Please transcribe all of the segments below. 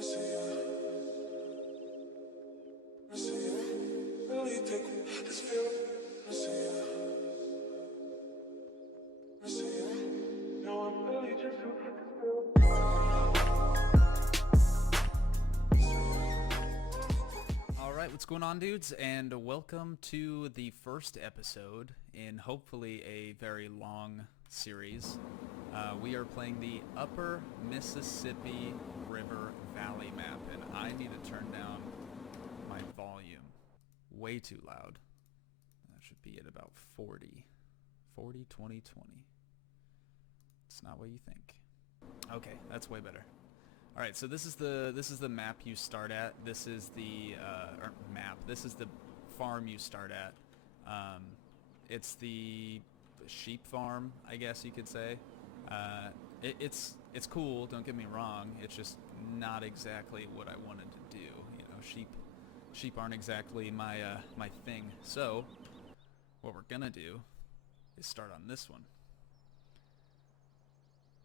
Alright, what's going on, dudes, and welcome to the first episode in hopefully a very long series. We are playing the Upper Mississippi River Valley map, and I need to turn down my volume. Way too loud. That should be at about 40. 40, 20, 20. It's not what you think. Okay, that's way better. All right, so this is the map you start at. This is the This is the farm you start at. It's the sheep farm, I guess you could say. It's cool. Don't get me wrong. It's just not exactly what I wanted to do. You know, sheep aren't exactly my my thing. So what we're gonna do is start on this one.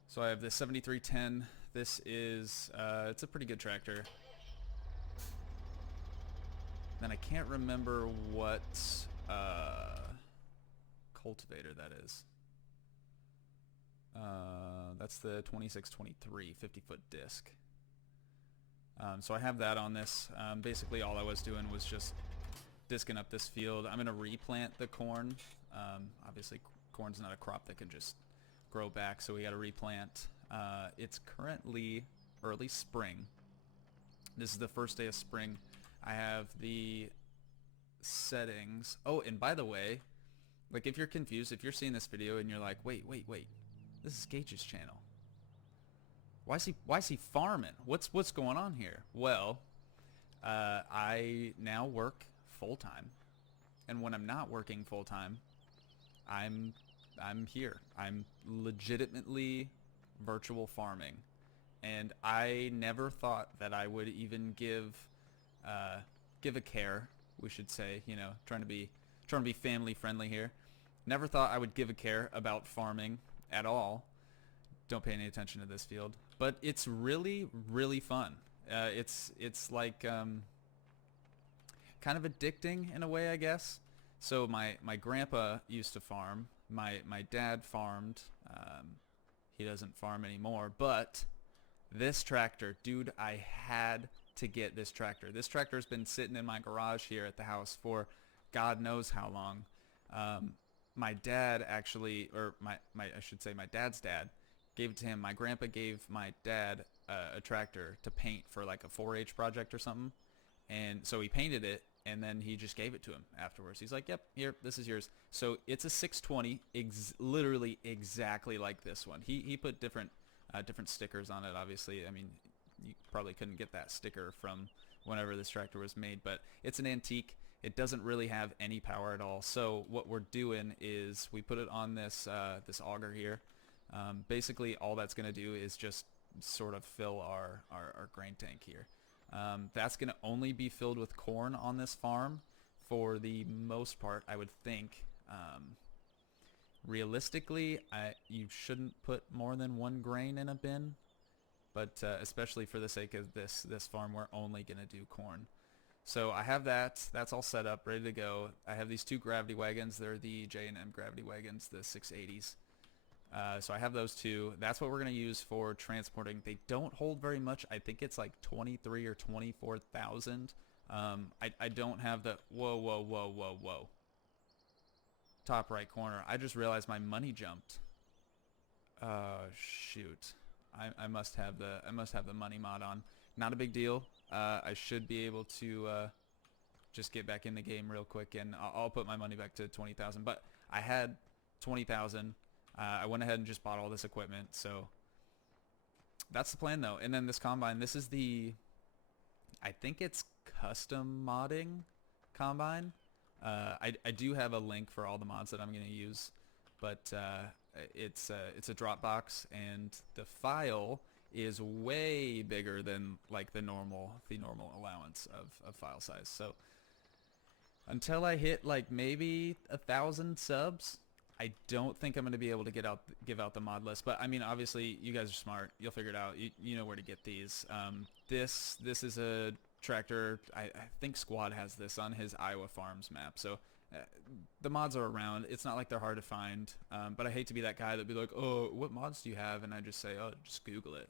So I have the 7310. This is, it's a pretty good tractor. Then I can't remember what cultivator that is. That's the 2623 50-foot disc. So I have that on this. Basically all I was doing was just disking up this field. I'm going to replant the corn. Obviously corn's not a crop that can just grow back, so we got to replant. It's currently early spring. This is the first day of spring. I have the settings. Oh, and by the way, like, if you're confused, if you're seeing this video and you're like, wait, this is Gage's channel. Why is he farming? What's going on here? Well, I now work full-time, and when I'm not working full-time, I'm here. I'm legitimately virtual farming, and I never thought that I would even give a care, we should say, you know, trying to be family friendly here. Never thought I would give a care about farming at all. Don't pay any attention to this field, but it's really fun. It's like kind of addicting in a way, I guess. So my grandpa used to farm. My dad farmed. He doesn't farm anymore, but this tractor, dude, I had to get this tractor. This tractor's been sitting in my garage here at the house for God knows how long. My dad actually, or I should say my dad's dad, gave it to him. My grandpa gave my dad a tractor to paint for like a 4-H project or something, and so he painted it, and then he just gave it to him afterwards. He's like, yep, here, this is yours. So it's a 620, literally exactly like this one. He put different stickers on it, obviously. I mean, you probably couldn't get that sticker from whenever this tractor was made, but it's an antique. It doesn't really have any power at all. So what we're doing is we put it on this this auger here. Basically, all that's going to do is just sort of fill our grain tank here. That's going to only be filled with corn on this farm for the most part, I would think. Realistically, you shouldn't put more than one grain in a bin, but especially for the sake of this farm, we're only going to do corn. So I have that. That's all set up, ready to go. I have these two gravity wagons. They're the J&M gravity wagons, the 680s. So I have those two. That's what we're going to use for transporting. They don't hold very much. I think it's like 23 or 24,000. I don't have the... Whoa. Top right corner. I just realized my money jumped. Shoot. I must have the money mod on. Not a big deal. I should be able to just get back in the game real quick, and I'll put my money back to 20,000. But I had 20,000. I went ahead and just bought all this equipment, so that's the plan, though. And then this combine, this is the, I think it's custom modding combine. I do have a link for all the mods that I'm going to use, but it's a Dropbox, and the file is way bigger than like the normal allowance of file size. So until I hit like maybe 1,000 subs, I don't think I'm going to be able to give out the mod list, but I mean, obviously, you guys are smart. You'll figure it out. You know where to get these. This is a tractor. I think Squad has this on his Iowa Farms map. So the mods are around. It's not like they're hard to find. But I hate to be that guy that'd be like, oh, what mods do you have? And I just say, oh, just Google it.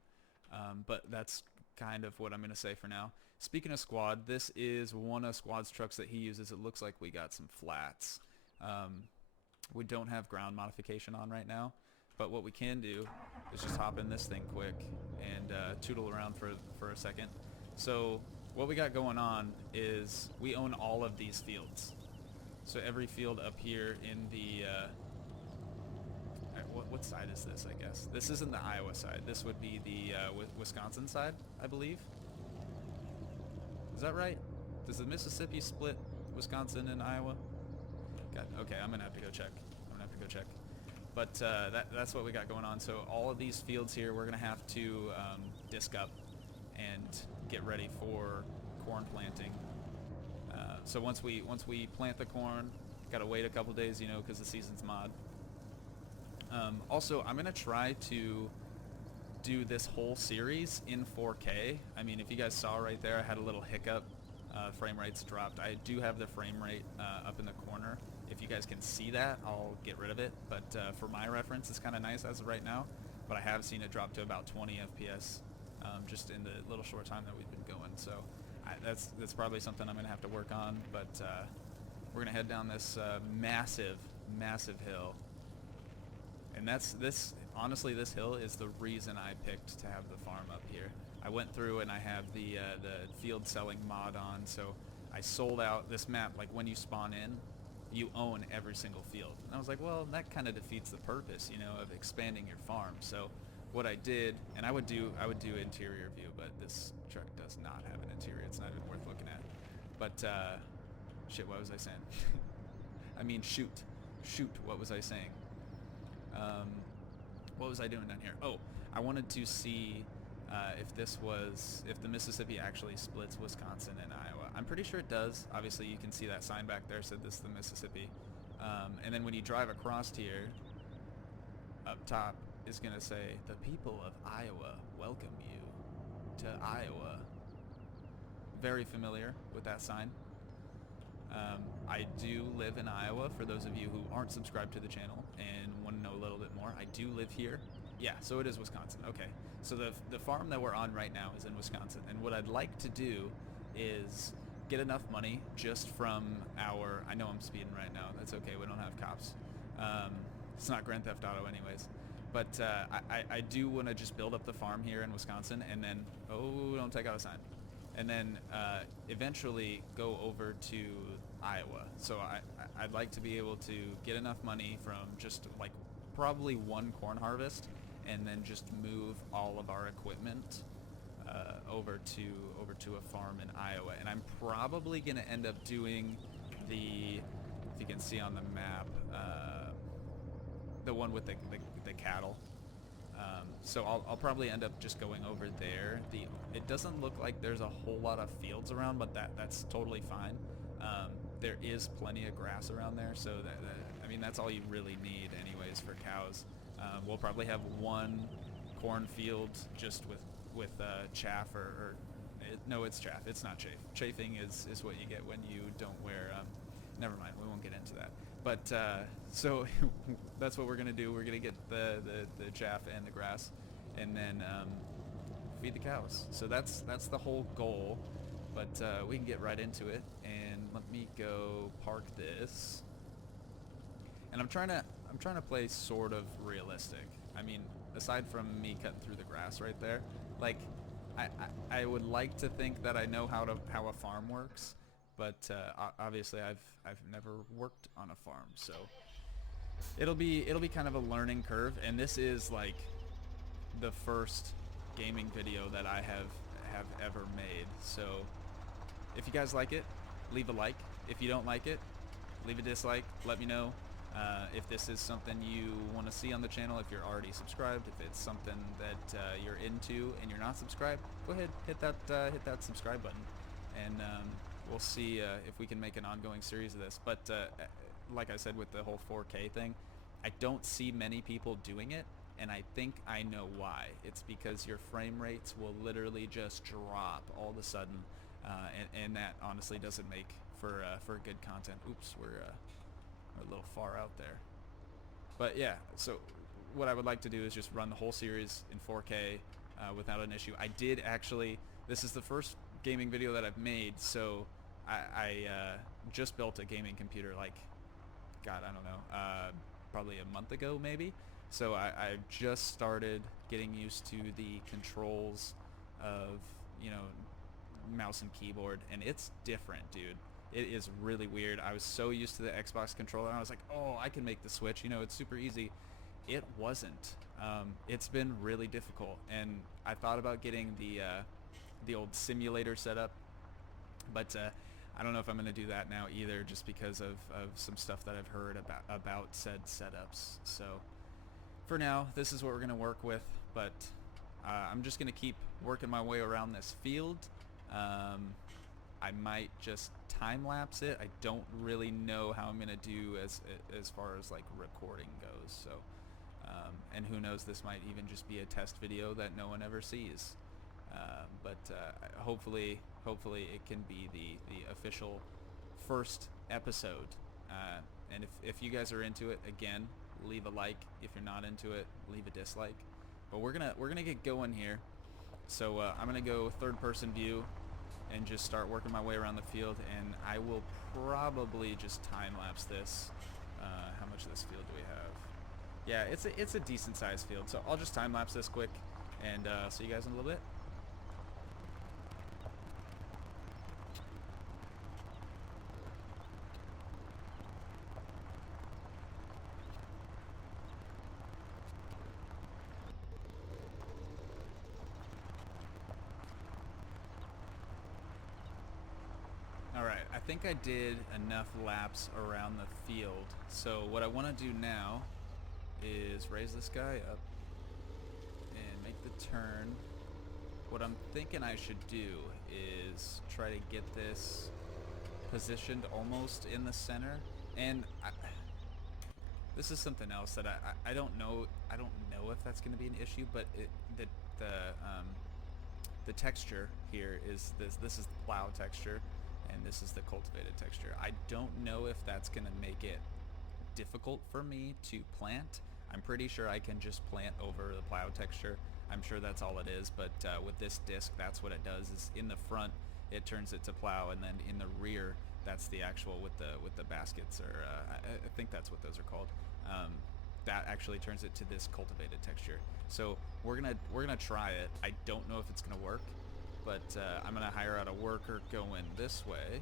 But that's kind of what I'm going to say for now. Speaking of Squad, this is one of Squad's trucks that he uses. It looks like we got some flats. We don't have ground modification on right now, but what we can do is just hop in this thing quick and tootle around for a second. So what we got going on is we own all of these fields. So every field up here in the what side is this? I guess this isn't the Iowa side. This would be the Wisconsin side, I believe. Is that right? Does the Mississippi split Wisconsin and Iowa? God, okay, I'm gonna have to go check. But that's what we got going on. So all of these fields here, we're gonna have to disc up and get ready for corn planting. So once we plant the corn, gotta wait a couple days, you know, because the season's mod. Also, I'm gonna try to do this whole series in 4K. I mean, if you guys saw right there, I had a little hiccup. Frame rates dropped. I do have the frame rate up in the corner. If you guys can see that, I'll get rid of it. But for my reference, it's kind of nice as of right now. But I have seen it drop to about 20 FPS just in the little short time that we've been going. So that's probably something I'm going to have to work on. But we're going to head down this massive hill. And honestly, this hill is the reason I picked to have the farm up here. I went through and I have the field selling mod on, so I sold out this map. Like when you spawn in, you own every single field. And I was like, well, that kind of defeats the purpose, you know, of expanding your farm. So what I did, and I would do interior view, but this truck does not have an interior. It's not even worth looking at. But shit, what was I saying? I mean, shoot, what was I saying? What was I doing down here? Oh, I wanted to see if the Mississippi actually splits Wisconsin and Iowa. I'm pretty sure it does. Obviously, you can see that sign back there said this is the Mississippi. And then when you drive across here, up top is going to say, the people of Iowa welcome you to Iowa. Very familiar with that sign. I do live in Iowa, for those of you who aren't subscribed to the channel and want to know a little bit more. I do live here. Yeah, so it is Wisconsin. Okay, so the farm that we're on right now is in Wisconsin, and what I'd like to do is get enough money just from our... I know I'm speeding right now. That's okay. We don't have cops. It's not Grand Theft Auto anyways. But I do want to just build up the farm here in Wisconsin, and then... Oh, don't take out a sign. And then eventually go over to Iowa. So I'd like to be able to get enough money from just like probably one corn harvest, and then just move all of our equipment over to a farm in Iowa. And I'm probably going to end up doing the, if you can see on the map, the one with the cattle. So I'll probably end up just going over there. It doesn't look like there's a whole lot of fields around, but that's totally fine. There is plenty of grass around there, so I mean that's all you really need anyways for cows. We'll probably have one cornfield just with chaff no, it's chaff. It's not chafe. Chafing is what you get when you don't wear. Never mind. We won't get into that. But so that's what we're gonna do. We're gonna get the chaff and the grass, and then feed the cows. So that's the whole goal. But we can get right into it. And let me go park this. And I'm trying to play sort of realistic. I mean, aside from me cutting through the grass right there, like I would like to think that I know how a farm works. But obviously I've never worked on a farm, so it'll be kind of a learning curve. And this is like the first gaming video that I have ever made. So if you guys like it, leave a like. If you don't like it, leave a dislike. Let me know if this is something you want to see on the channel. If you're already subscribed, if it's something that you're into and you're not subscribed, go ahead, hit that subscribe button, and we'll see if we can make an ongoing series of this. But like I said with the whole 4K thing, I don't see many people doing it, and I think I know why. It's because your frame rates will literally just drop all of a sudden, and that honestly doesn't make for good content. Oops, we're a little far out there. But yeah, so what I would like to do is just run the whole series in 4K without an issue. I did actually, this is the first gaming video that I've made, so I just built a gaming computer like, God, I don't know, probably a month ago maybe. So I just started getting used to the controls of, you know, mouse and keyboard, and it's different, dude. It is really weird. I was so used to the Xbox controller, and I was like, oh, I can make the switch, you know, it's super easy. It wasn't. It's been really difficult, and I thought about getting the old simulator setup, but I don't know if I'm going to do that now either, just because of some stuff that I've heard about said setups. So for now, this is what we're going to work with, but I'm just going to keep working my way around this field. I might just time-lapse it. I don't really know how I'm going to do as far as like recording goes. So, and who knows, this might even just be a test video that no one ever sees. But hopefully it can be the official first episode. And if you guys are into it, again, leave a like. If you're not into it, leave a dislike. But we're gonna get going here. So I'm gonna go third-person view and just start working my way around the field, and I will probably just time-lapse this. How much of this field do we have? Yeah, it's a decent-sized field, so I'll just time-lapse this quick, and see you guys in a little bit. Alright, I think I did enough laps around the field. So what I want to do now is raise this guy up and make the turn. What I'm thinking I should do is try to get this positioned almost in the center. And this is something else that I don't know. I don't know if that's going to be an issue, but the texture here is this is the plow texture, and this is the cultivated texture. I don't know if that's going to make it difficult for me to plant. I'm pretty sure I can just plant over the plow texture. I'm sure that's all it is, but with this disc, that's what it does. Is in the front, it turns it to plow, and then in the rear, that's the actual with the baskets, or I think that's what those are called. That actually turns it to this cultivated texture. So we're gonna try it. I don't know if it's gonna work, but I'm gonna hire out a worker going this way.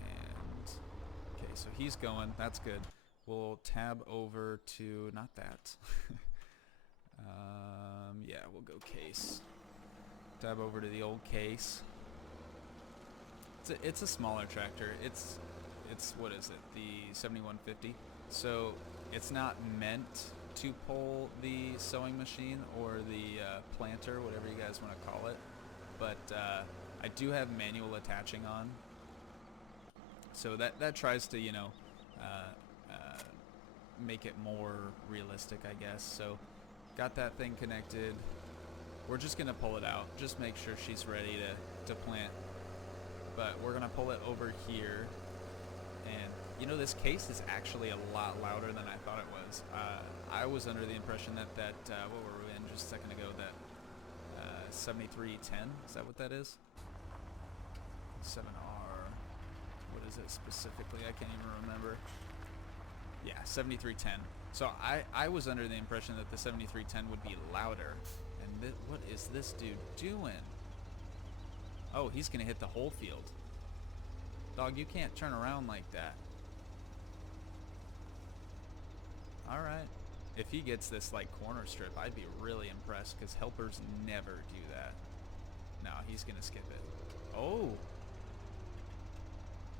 And okay, so he's going. That's good. We'll tab over to not that. Yeah, we'll go case. Tab over to the old case. It's a smaller tractor. It's what is it? The 7150. So it's not meant to pull the sewing machine or the planter, whatever you guys want to call it. But I do have manual attaching on. So that tries to, you know, make it more realistic, I guess. So got that thing connected. We're just gonna pull it out. Just make sure she's ready to plant. But we're gonna pull it over here. And you know, this case is actually a lot louder than I thought it was. I was under the impression that what were we in just a second ago, that 7310, is that what that is? 7R, what is it specifically? I can't even remember. Yeah, 7310. So I was under the impression that the 7310 would be louder. And what is this dude doing? Oh, he's gonna hit the whole field. Dog, you can't turn around like that. Alright. If he gets this like corner strip, I'd be really impressed, because helpers never do that. No, he's gonna skip it. Oh!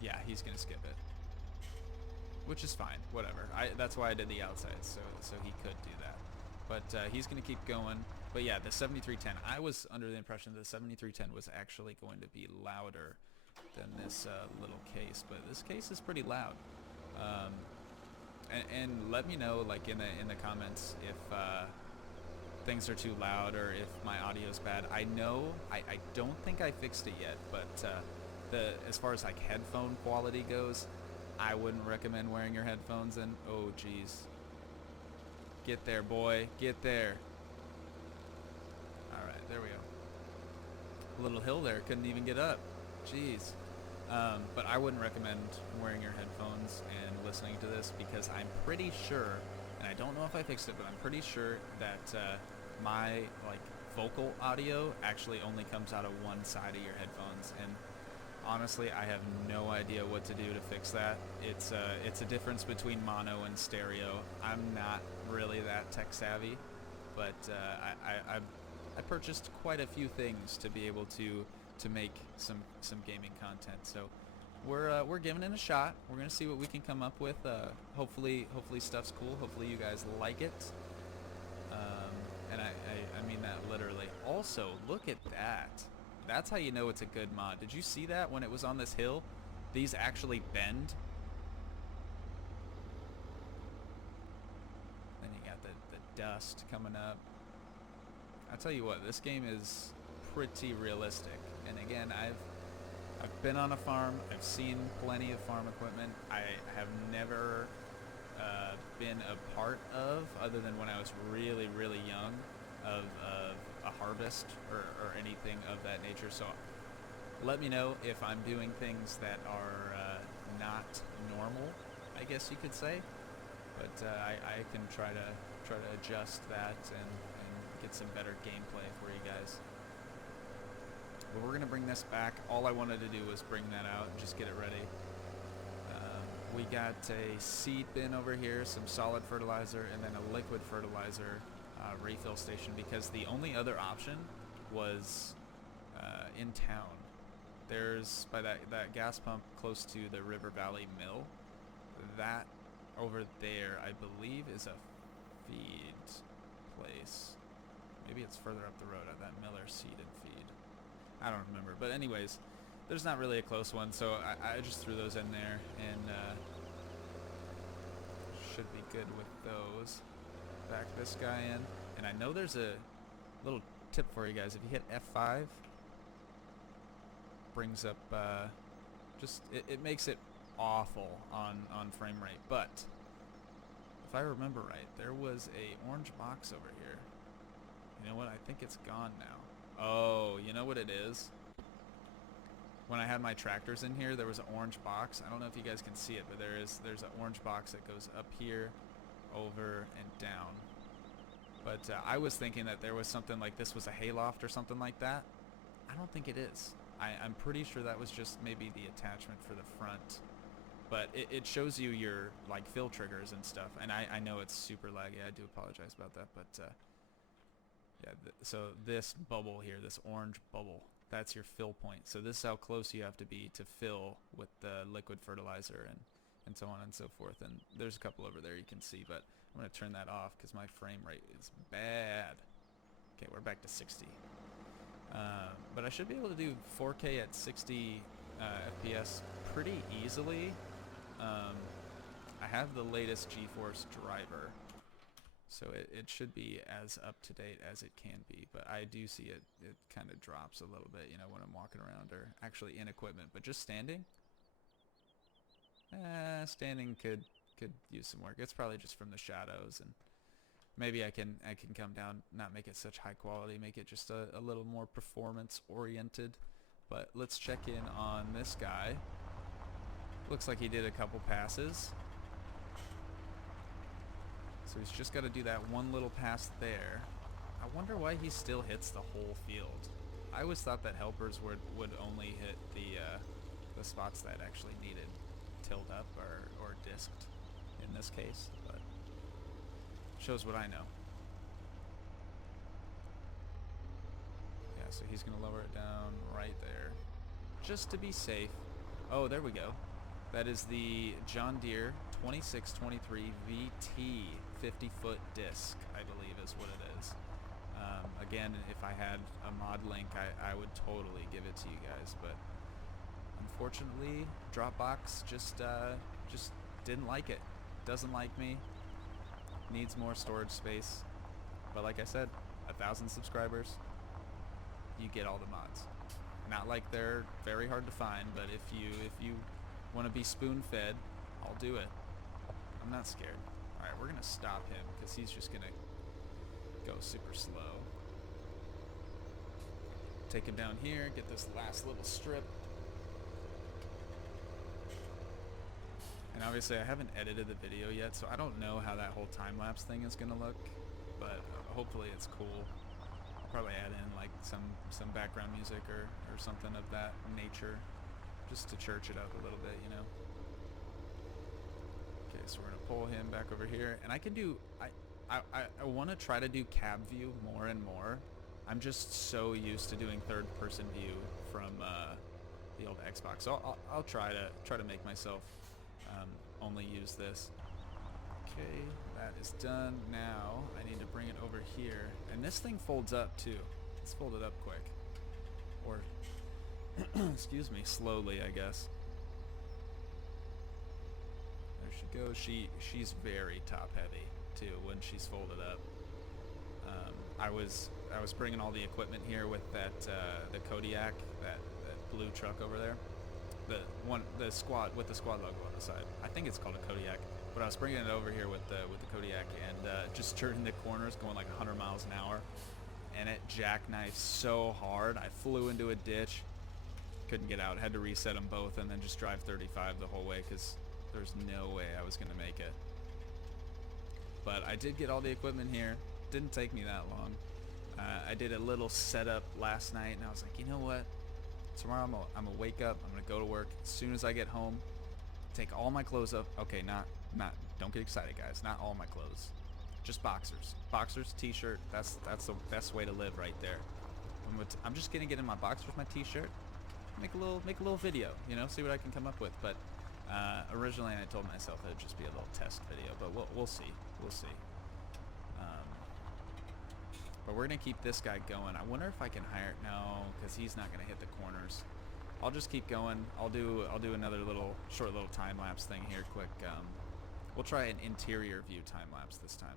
Yeah, he's gonna skip it. Which is fine, whatever. That's why I did the outside, so he could do that. But he's gonna keep going. But yeah, the 7310, I was under the impression that the 7310 was actually going to be louder than this little case, but this case is pretty loud. and let me know, like, in the comments if things are too loud or if my audio's bad. I know I don't think I fixed it yet, but as far as like headphone quality goes, I wouldn't recommend wearing your headphones in. Oh geez, get there, boy, get there. All right, there we go. A little hill there, couldn't even get up. Jeez. But I wouldn't recommend wearing your headphones and listening to this, because I'm pretty sure, and I don't know if I fixed it, but I'm pretty sure that my like vocal audio actually only comes out of one side of your headphones, and honestly I have no idea what to do to fix that. It's a difference between mono and stereo. I'm not really that tech savvy, but I purchased quite a few things to be able to make some gaming content. So we're giving it a shot. We're gonna see what we can come up with. Hopefully stuff's cool. Hopefully you guys like it. And I mean that literally. Also, look at that. That's how you know it's a good mod. Did you see that when it was on this hill? These actually bend. Then you got the dust coming up. I tell you what, this game is pretty realistic. And again, I've been on a farm. I've seen plenty of farm equipment. I have never been a part of, other than when I was really young, of a harvest or anything of that nature. So let me know if I'm doing things that are not normal, I guess you could say. But I can try to adjust that and get some better gameplay for you guys. But we're going to bring this back. All I wanted to do was bring that out and just get it ready. We got a seed bin over here, some solid fertilizer, and then a liquid fertilizer refill station, because the only other option was in town. There's, by that gas pump close to the River Valley Mill, that over there I believe is a feed place. Maybe it's further up the road at that Miller Seed and Feed. I don't remember, but anyways, there's not really a close one, so I just threw those in there, and should be good with those. Back this guy in, and I know there's a little tip for you guys. If you hit F5, brings up it makes it awful on frame rate, but if I remember right, there was a orange box over here. You know what? I think it's gone now. Oh, you know what it is? When I had my tractors in here, there was an orange box. I don't know if you guys can see it, but there's an orange box that goes up here, over, and down. But I was thinking that there was something like this was a hayloft or something like that. I don't think it is. I'm pretty sure that was just maybe the attachment for the front. But it shows you your like fill triggers and stuff. And I know it's super laggy. I do apologize about that. But yeah, so this bubble here, this orange bubble, that's your fill point. So this is how close you have to be to fill with the liquid fertilizer and so on and so forth. And there's a couple over there you can see, but I'm going to turn that off because my frame rate is bad. Okay, we're back to 60. But I should be able to do 4K at 60 FPS pretty easily. I have the latest GeForce driver, so it should be as up to date as it can be, but I do see it kind of drops a little bit, you know, when I'm walking around or actually in equipment. But just standing, standing could use some work. It's probably just from the shadows, and maybe I can come down, not make it such high quality, make it just a little more performance oriented. But let's check in on this guy. Looks like he did a couple passes. So he's just got to do that one little pass there. I wonder why he still hits the whole field. I always thought that helpers would only hit the spots that actually needed tilled up or disked in this case, but shows what I know. Yeah, so he's going to lower it down right there just to be safe. Oh, there we go. That is the John Deere 2623 VT 50-foot disc, I believe is what it is. Again, if I had a mod link, I would totally give it to you guys, but unfortunately, Dropbox just didn't like it. doesn't like me, needs more storage space. But like I said, 1,000 subscribers, you get all the mods. Not like they're very hard to find, but if you want to be spoon-fed, I'll do it. I'm not scared. Alright, we're gonna stop him because he's just gonna go super slow. Take him down here, get this last little strip. And obviously I haven't edited the video yet, so I don't know how that whole time-lapse thing is gonna look, but hopefully it's cool. I'll probably add in like some background music or something of that nature, just to church it up a little bit, you know. Okay, so we're gonna pull him back over here, and I can do, I want to try to do cab view more and more. I'm just so used to doing third-person view from the old Xbox, so I'll try to make myself only use this. Okay, that is done. Now I need to bring it over here, and this thing folds up too. It's folded up quick, or excuse me, slowly, I guess. There she goes. She's very top heavy too when she's folded up. I was bringing all the equipment here with that the Kodiak, that blue truck over there, the squad with the squad logo on the side. I think it's called a Kodiak, but I was bringing it over here with the Kodiak and just turning the corners, going like 100 miles an hour, and it jackknifed so hard I flew into a ditch, couldn't get out, had to reset them both, and then just drive 35 the whole way because there's no way I was gonna make it. But I did get all the equipment here. Didn't take me that long. I did a little setup last night, and I was like, you know what? Tomorrow I'm gonna wake up. I'm gonna go to work. As soon as I get home, take all my clothes up. Okay, not. Don't get excited, guys. Not all my clothes, just boxers. Boxers, t-shirt. That's the best way to live right there. I'm just gonna get in my boxers, my t-shirt, make a little video. You know, see what I can come up with. But originally I told myself it would just be a little test video, but we'll see. We'll see. But we're gonna keep this guy going. I wonder if I can hire. No, because he's not gonna hit the corners. I'll just keep going. I'll do another short little time lapse thing here, quick. We'll try an interior view time lapse this time.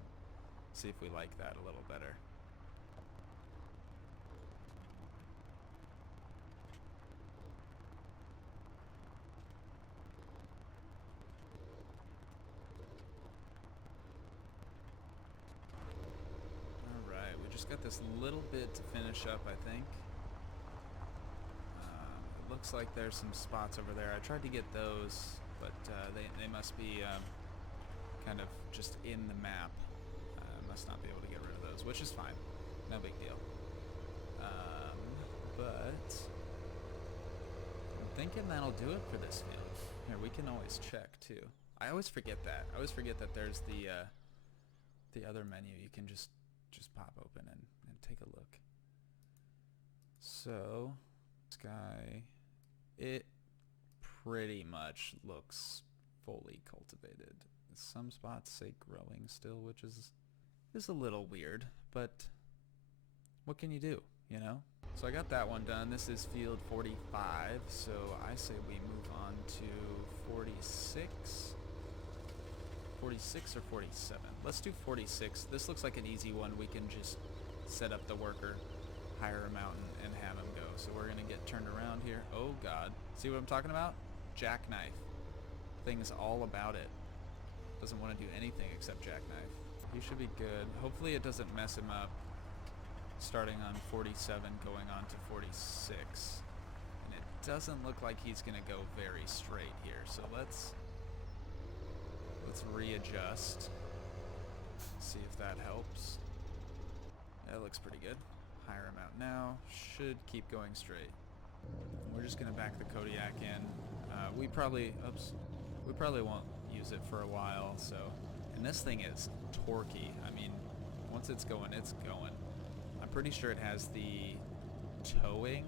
See if we like that a little better. Just got this little bit to finish up, I think. It looks like there's some spots over there. I tried to get those, but they must be kind of just in the map. Must not be able to get rid of those, which is fine. No big deal. But I'm thinking that'll do it for this field. Here, we can always check too. I always forget that. I always forget that there's the other menu. You can just pop open and take a look. So, sky, it pretty much looks fully cultivated. Some spots say growing still, which is a little weird, but what can you do, you know? So I got that one done. This is field 45, so I say we move on to 46. 46 or 47? Let's do 46. This looks like an easy one. We can just set up the worker, hire him out, and have him go. So we're gonna get turned around here. Oh God, see what I'm talking about? Jackknife. Thing's all about it. Doesn't want to do anything except jackknife. He should be good. Hopefully it doesn't mess him up. Starting on 47, going on to 46. And it doesn't look like he's gonna go very straight here. So let's readjust. See if that helps. That looks pretty good. Hire him out now. Should keep going straight. We're just gonna back the Kodiak in. We probably won't use it for a while. So, and this thing is torquey. I mean, once it's going, it's going. I'm pretty sure it has the towing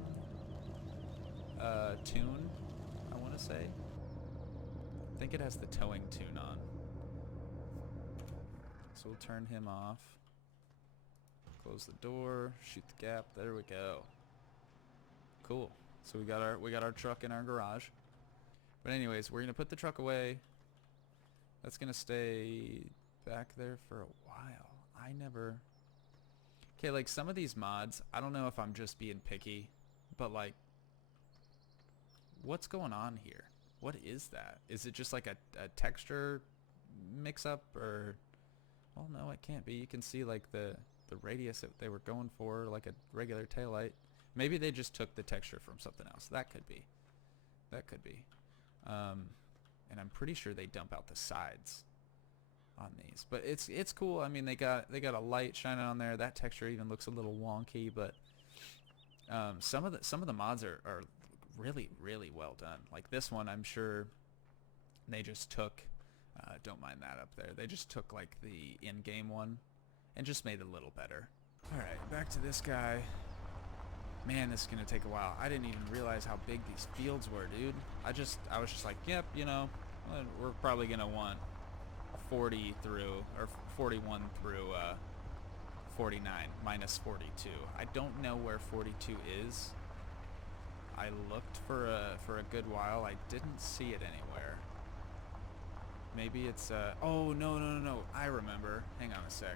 tune. I want to say. I think it has the towing tune on. So we'll turn him off. Close the door, shoot the gap. There we go. Cool. So we got our truck in our garage. But anyways, we're gonna put the truck away, That's gonna stay back there for a while. I never... Okay, like some of these mods, I don't know if I'm just being picky, but like, what's going on here? What is that? Is it just like a texture mix-up, or... Well, no, it can't be. You can see like the radius that they were going for, like a regular taillight. Maybe they just took the texture from something else. That could be. That could be. And I'm pretty sure they dump out the sides on these, but it's cool. I mean, they got a light shining on there. That texture even looks a little wonky, but some of the mods are really well done. Like this one, I'm sure they just took don't mind that up there, they just took like the in-game one and just made it a little better. All right, back to this guy. Man, this is gonna take a while. I didn't even realize how big these fields were, dude. I was just like, yep, you know, we're probably gonna want 40 through, or 41 through 49 minus 42. I don't know where 42 is. I looked for a good while. I didn't see it anywhere. Maybe it's oh no. I remember. Hang on a sec.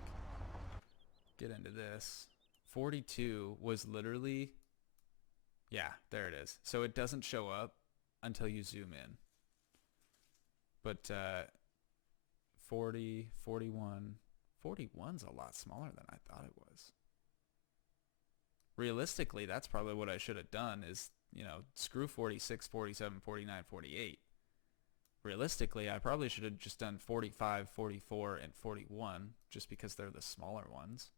Get into this. 42 was literally, yeah, there it is. So it doesn't show up until you zoom in. But 40, 41, 41's a lot smaller than I thought it was. Realistically, that's probably what I should have done is, you know, screw 46, 47, 49, 48. Realistically, I probably should have just done 45, 44, and 41 just because they're the smaller ones.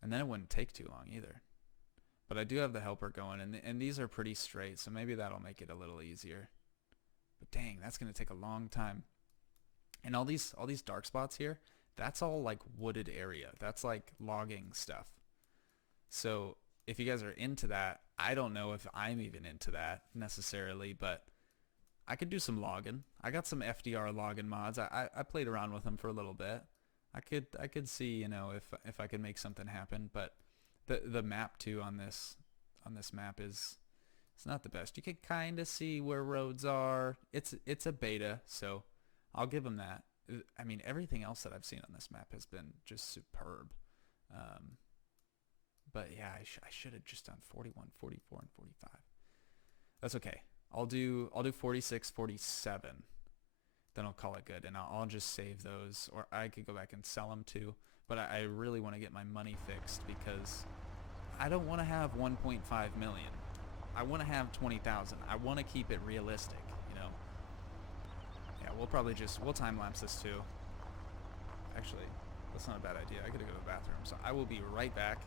And then it wouldn't take too long either. But I do have the helper going, and these are pretty straight, so maybe that'll make it a little easier. But dang, that's going to take a long time. And all these dark spots here, that's all like wooded area. That's like logging stuff. So if you guys are into that, I don't know if I'm even into that necessarily, but I could do some logging. I got some FDR logging mods. I played around with them for a little bit. I could see, you know, if I could make something happen, but the map too on this map is, it's not the best. You can kind of see where roads are. It's a beta, so I'll give them that. I mean, everything else that I've seen on this map has been just superb. But yeah, I should have just done 41, 44, and 45. That's okay. I'll do 46, 47. Then I'll call it good, and I'll just save those, or I could go back and sell them too. But I really want to get my money fixed because I don't want to have 1.5 million. I want to have 20,000. I want to keep it realistic, you know. Yeah, we'll time lapse this too. Actually, that's not a bad idea. I gotta go to the bathroom, so I will be right back.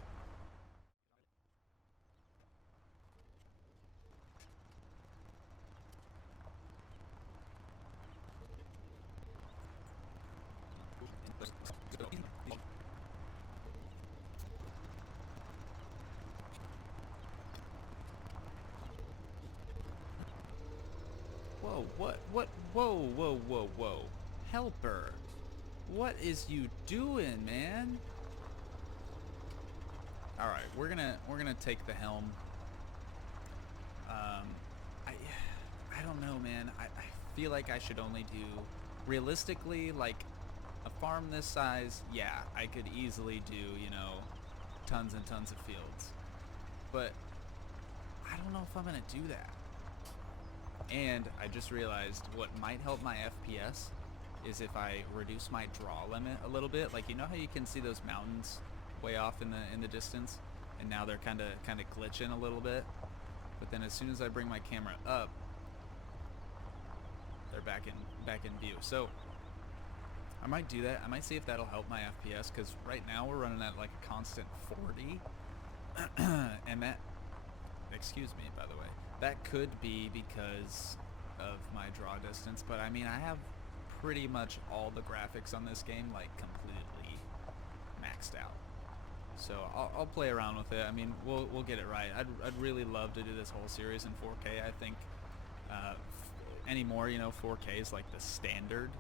Whoa. Helper, what is you doing, man? All right, we're gonna take the helm. I don't know, man. I feel like I should only do, realistically, like a farm this size. Yeah, I could easily do, you know, tons and tons of fields, but I don't know if I'm gonna do that. And I just realized what might help my FPS is if I reduce my draw limit a little bit. Like, you know how you can see those mountains way off in the distance, and now they're kind of glitching a little bit. But then as soon as I bring my camera up, they're back in view. So I might do that. I might see if that'll help my FPS, because right now we're running at like a constant 40, and that, excuse me, by the way. That could be because of my draw distance, but I mean, I have pretty much all the graphics on this game like completely maxed out. So I'll play around with it. I mean, we'll get it right. I'd really love to do this whole series in 4K. I think anymore, you know, 4K is like the standard.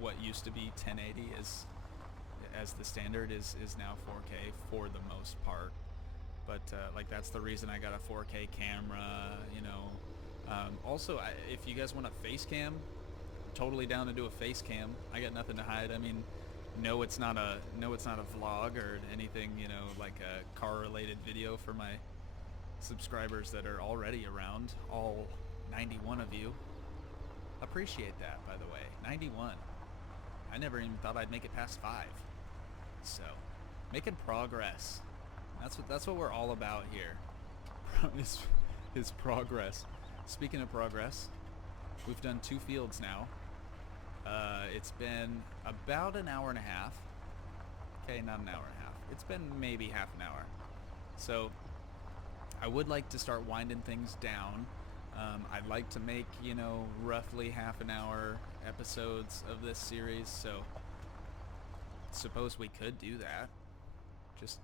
What used to be 1080 as the standard is now 4K for the most part. But like, that's the reason I got a 4K camera, you know. Also, if you guys want a face cam, totally down to do a face cam. I got nothing to hide. I mean, no, it's not a vlog or anything, you know, like a car-related video for my subscribers that are already around, all 91 of you. Appreciate that, by the way. 91. I never even thought I'd make it past 5. So, making progress. That's what we're all about here. is progress. Speaking of progress, we've done 2 fields now. It's been about an hour and a half. Okay, not an hour and a half. It's been maybe half an hour. So I would like to start winding things down. I'd like to make, you know, roughly half an hour episodes of this series. So suppose we could do that.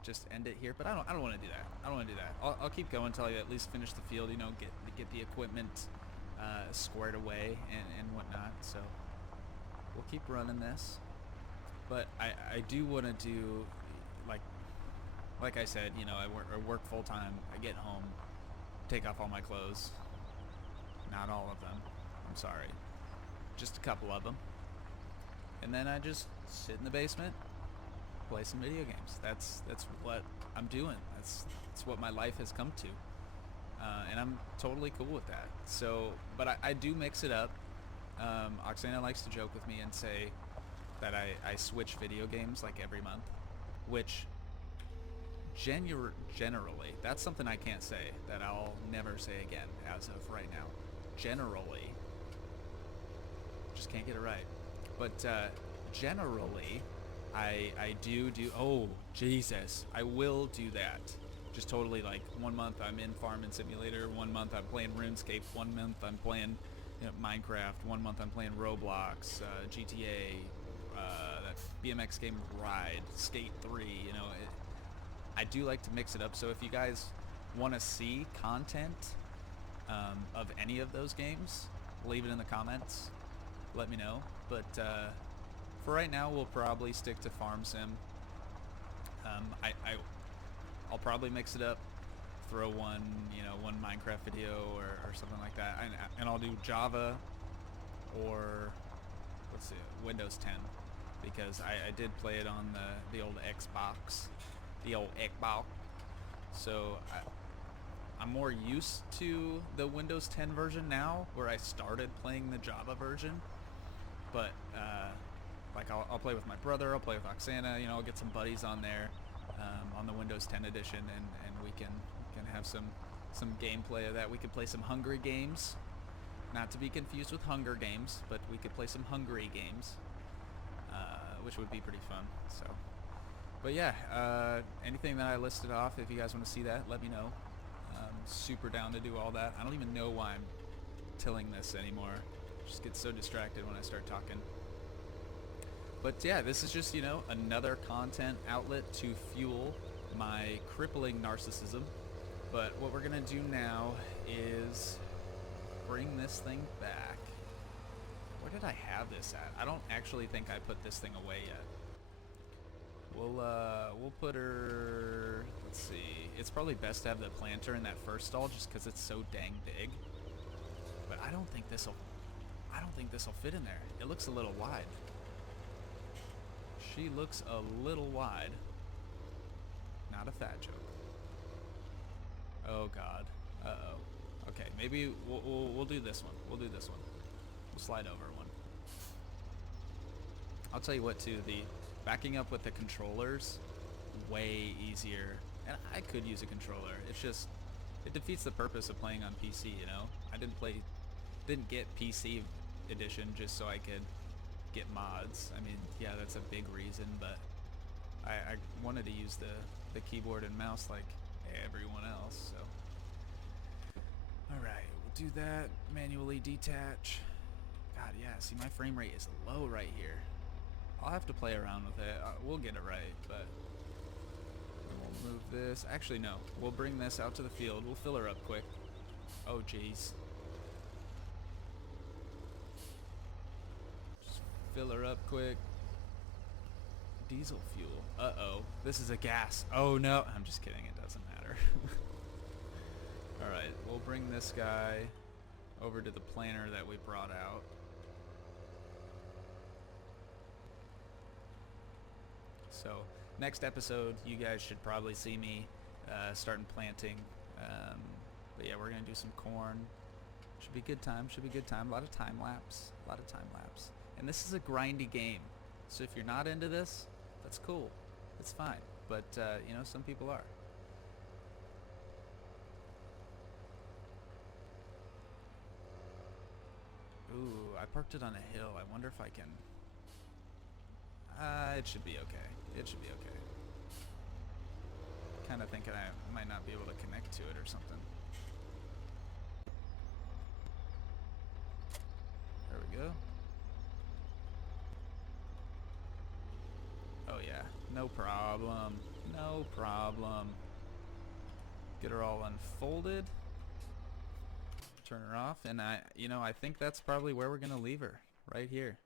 Just end it here, but I don't want to do that. I don't want to do that. I'll keep going until I at least finish the field. You know, get the equipment squared away and whatnot. So we'll keep running this, but I do want to do like I said. You know, I work full time. I get home, take off all my clothes. Not all of them. I'm sorry, just a couple of them, and then I just sit in the basement. Play some video games. That's what I'm doing. That's what my life has come to, and I'm totally cool with that. So, but I do mix it up. Oksana likes to joke with me and say that I switch video games like every month, which generally, that's something I can't say, that I'll never say again as of right now. Generally, just can't get it right. But generally, I do, oh, Jesus, I will do that. Just totally, like, 1 month I'm in Farming Simulator, 1 month I'm playing RuneScape, 1 month I'm playing, you know, Minecraft, 1 month I'm playing Roblox, GTA, that BMX game Ride, Skate 3, you know. I do like to mix it up, so if you guys want to see content of any of those games, leave it in the comments, let me know. But for right now, we'll probably stick to Farm Sim. I'll probably mix it up, throw one Minecraft video or something like that, and I'll do Java or let's see, Windows 10, because I did play it on the old Xbox, so I'm more used to the Windows 10 version now, where I started playing the Java version, but like I'll play with my brother, I'll play with Oksana, you know, I'll get some buddies on there on the Windows 10 edition, and we can have some gameplay of that. We could play some Hungry Games, not to be confused with Hunger Games, but we could play some Hungry Games, which would be pretty fun. So, but yeah, anything that I listed off, if you guys want to see that, let me know. Super down to do all that. I don't even know why I'm tilling this anymore. Just get so distracted when I start talking. But yeah, this is just, you know, another content outlet to fuel my crippling narcissism. But what we're gonna do now is bring this thing back. Where did I have this at? I don't actually think I put this thing away yet. We'll put her, let's see, it's probably best to have the planter in that first stall just because it's so dang big. But I don't think this'll fit in there. It looks a little wide. She looks a little wide. Not a fat joke. Oh God. Uh-oh. Okay, maybe we'll do this one. We'll do this one. We'll slide over one. I'll tell you what too, the backing up with the controllers, way easier. And I could use a controller. It's just, it defeats the purpose of playing on PC, you know? I didn't get PC edition just so I could get mods. I mean, yeah, that's a big reason, but I wanted to use the keyboard and mouse like everyone else, so. Alright, we'll do that, manually detach. God, yeah, see, my frame rate is low right here. I'll have to play around with it. We'll get it right, but we'll move this. Actually, no, we'll bring this out to the field. We'll fill her up quick. Oh, jeez. Fill her up quick. Diesel fuel. Uh-oh. This is a gas. Oh, no. I'm just kidding. It doesn't matter. Alright. We'll bring this guy over to the planter that we brought out. So next episode, you guys should probably see me starting planting. But yeah, we're gonna do some corn. Should be a good time. Should be a good time. A lot of time lapse. A lot of time lapse. And this is a grindy game. So if you're not into this, that's cool. It's fine. But you know, some people are. Ooh, I parked it on a hill. I wonder if I can... it should be okay. It should be okay. Kind of thinking I might not be able to connect to it or something. There we go. Oh yeah, no problem. No problem. Get her all unfolded. Turn her off, and you know, I think that's probably where we're gonna leave her, right here.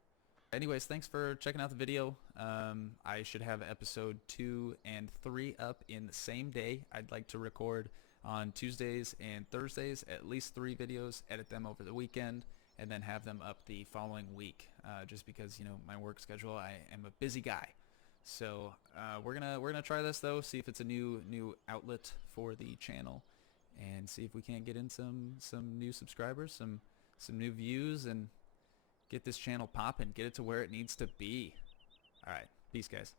Anyways, thanks for checking out the video. I should have episode 2 and 3 up in the same day. I'd like to record on Tuesdays and Thursdays, at least 3 videos, edit them over the weekend, and then have them up the following week. Just because, you know, my work schedule, I am a busy guy. So we're gonna try this though, see if it's a new outlet for the channel, and see if we can't get in some new subscribers, some new views, and get this channel popping, get it to where it needs to be. Alright, peace guys.